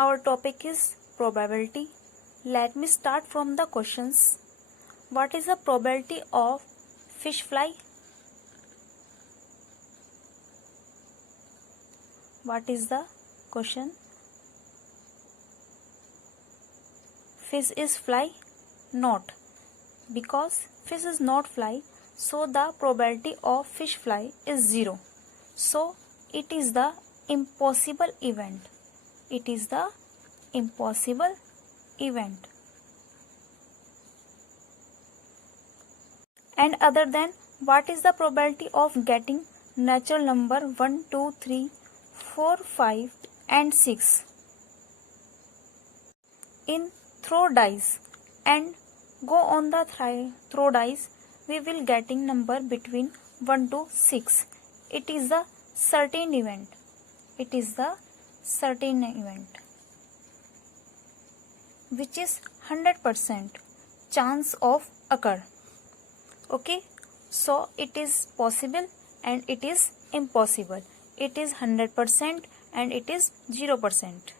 Our topic is probability. Let me start from the questions. What is the probability of fish fly? What is the question? Fish is fly? Not. Because fish is not fly, so the probability of fish fly is 0. So it is the impossible event. It is the impossible event. And other than, what is the probability of getting natural number 1, 2, 3, 4, 5 and 6? In throw dice and go on the throw dice, we will getting number between 1 to 6. It is the certain event. It is the certain event which is 100% chance of occur. Okay, so it is possible and it is impossible. It is 100% and it is 0%.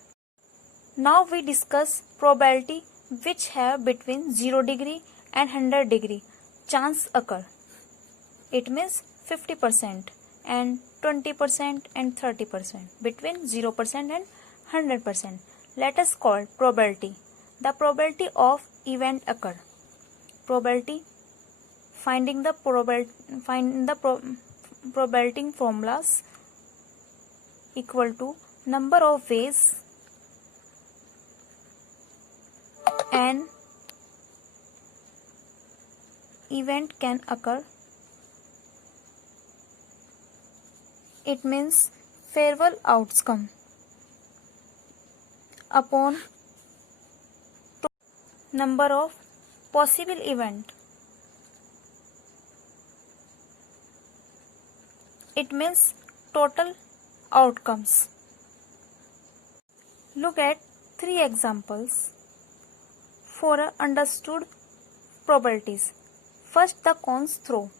Now we discuss probability which have between 0 degree and 100 degree chance occur. It means 50% and 20% and 30% between 0% and 100%. Let us call probability. The probability of event occur. Probability. Finding the probability formulas equal to number of ways an event can occur. It means favorable outcome upon number of possible event. It means total outcomes. Look at 3 examples for understood probabilities. First, the cones throw.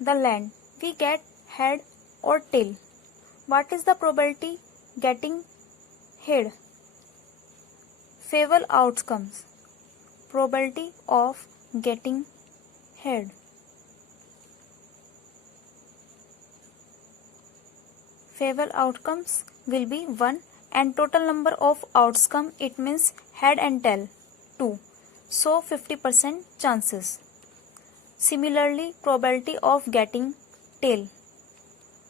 The land, we get head or tail. What is the probability getting head? Favorable outcomes. Probability of getting head. Favorable outcomes will be 1 and total number of outcome, it means head and tail, 2. So 50% chances. Similarly, probability of getting tail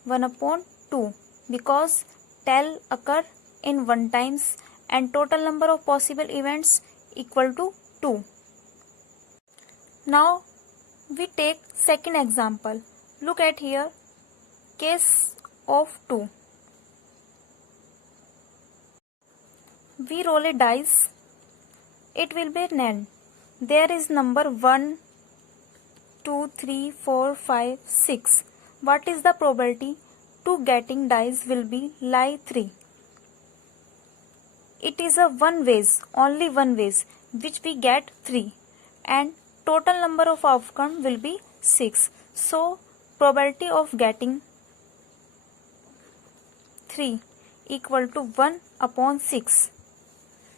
1 upon 2 because tail occur in 1 times and total number of possible events equal to 2. Now we take second example. Look at here, case of 2. We roll a dice. It will be NaN. There is number 1, 2, 3, 4, 5, 6. What is the probability to getting dice will be lie 3. It is a one ways, only one ways, which we get 3 and total number of outcome will be 6. So probability of getting 3 equal to 1 upon 6.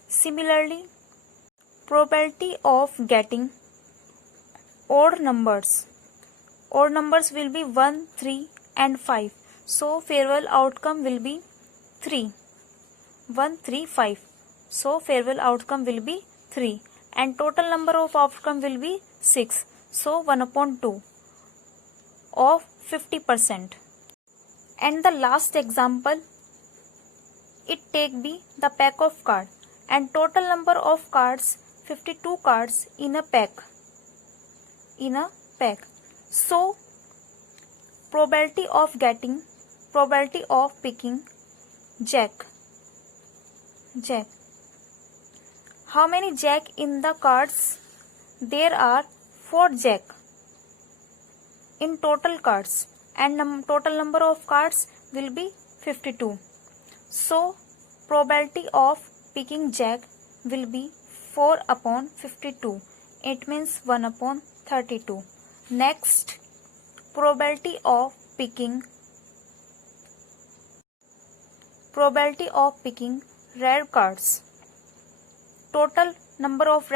Similarly, probability of getting odd numbers will be 1, 3 and 5. So favorable outcome will be 3. 1, 3, 5. So favorable outcome will be 3 and total number of outcome will be 6. So 1 upon 2 of 50%. And the last example, it take be the pack of card and total number of cards 52 cards in a pack. So probability of picking jack. How many jack in the cards? There are 4 jack in total cards and total number of cards will be 52. So probability of picking jack will be 4 upon 52. It means 1 upon 32. Next, probability of picking red cards. Total number of